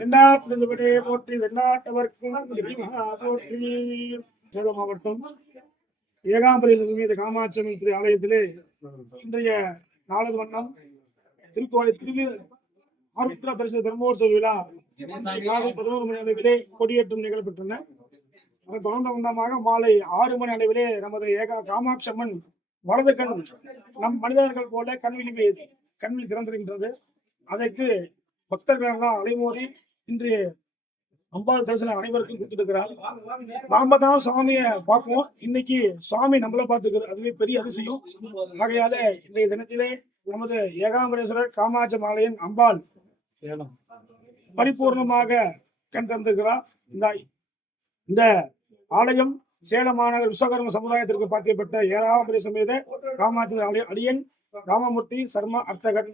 எண்ணாட்டுவரே போற்றி வெண்ணாட்டவர்க்கும் போற்றி மாவட்டம் ஏகாம்பரி காமாட்சமி திரு ஆலயத்திலே இன்றைய நாளது வண்ணம் திருக்கோளை திரு ஆருத்ரா பரிசு பிரம்மோற்சவ விழா காலை பதினோரு மணி அளவிலே கொடியேற்றம் நிகழப்பெற்றன அதன் தொடர்ந்த வண்ணமாக மாலை ஆறு மணி அளவிலே நமது ஏகா காமாட்சம்மன் வலது கண் நம் மனிதர்கள் போல கண்விழிவை கண்வில் திறந்திருக்கின்றது. அதற்கு பக்தர்கள் எல்லாம் அலைமோதி இன்று அம்பாள் தரிசனம் அனைவருக்கும் கொடுத்துருக்கிறார் நாம தான் சாமியை பார்ப்போம். இன்னைக்கு சுவாமி நம்மள பார்த்துக்கிறது அதுவே பெரிய அதிசயம். ஆகையால இன்றைய தினத்திலே நமது ஏகாம்பரேஸ்வரர் காமாட்சி மாலையன் அம்பாள் பரிபூர்ணமாக கண் தந்திருக்கிறார். இந்த இந்த ஆலயம் சேலம் மாநகர் விஸ்வகர்ம சமுதாயத்திற்கு பாத்தியப்பட்ட ஏகாம்பரே சமேத காமாட்சி ஆலயம் அடியன் ராமமூர்த்தி சர்மா அர்த்தகர்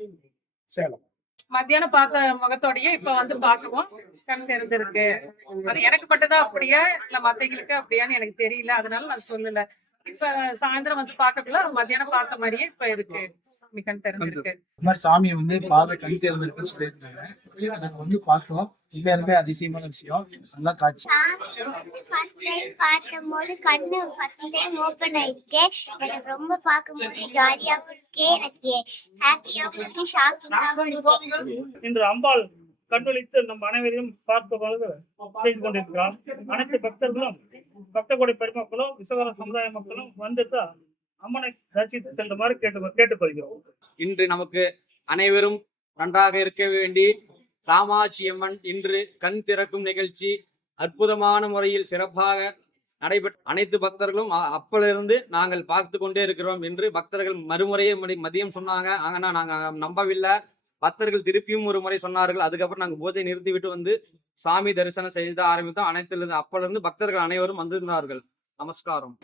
சேலம். மத்தியானம் பார்த்த முகத்தோடயே இப்ப வந்து பார்க்கவும் கண் திறந்திருக்கு அது எனக்கு மட்டும்தான் அப்படியா? இல்ல மத்தவங்களுக்கு அப்படியான்னு எனக்கு தெரியல. அதனால நான் சொல்லல. இப்ப சாயந்தரம் வந்து பார்க்கக்குள்ள மத்தியானம் பார்த்த மாதிரியே இப்ப இருக்கு. சாமி கண் திறந்திருக்கு இந்த மாதிரி சாமி வந்து பாத கண் தேர்ந்தெடுக்குன்னு சொல்லியிருந்தாங்க. நாங்க வந்து பார்த்தோம். உண்மையாலுமே அதிசயமான விஷயம். நல்லா காட்சி. ஃபர்ஸ்ட் டைம் கண்ணு ஃபர்ஸ்ட் டைம் ஓபன் ஆயிருக்கு. எனக்கு ரொம்ப பார்க்கும்போது ஜாலியாகவும் இருக்கு. எனக்கு ஹாப்பியாகவும் இருக்கு. ஷாக்கிங்காகவும் இருக்கு. இன்று அம்பாள் கண்வழித்து நம் அனைவரையும் பார்த்த பொழுது செய்து கொண்டிருக்கிறார். அனைத்து பக்தர்களும் பக்த கோடி பெருமக்களும் விஸ்வகர சமுதாய மக்களும் வந்துட்டு அம்மனை தரிசித்து செல்லுமாறு கேட்டு கேட்டுக்கொள்கிறோம். இன்று நமக்கு அனைவரும் நன்றாக இருக்க வேண்டி ராமாஜி அம்மன் இன்று கண் திறக்கும் நிகழ்ச்சி அற்புதமான முறையில் சிறப்பாக நடைபெற்ற அனைத்து பக்தர்களும் அப்பிலிருந்து அப்பலிருந்து நாங்கள் பார்த்து கொண்டே இருக்கிறோம். என்று பக்தர்கள் மறுமுறையே மதி- மதியம் சொன்னாங்க. ஆனா நாங்க நம்பவில்லை. பக்தர்கள் திருப்பியும் ஒரு முறை சொன்னார்கள். அதுக்கப்புறம் நாங்க பூஜை நிறுத்திவிட்டு வந்து சாமி தரிசனம் செய்து ஆரம்பித்தோம். அனைத்திலிருந்து அப்பிலிருந்து பக்தர்கள் அனைவரும் வந்திருந்தார்கள். நமஸ்காரம்.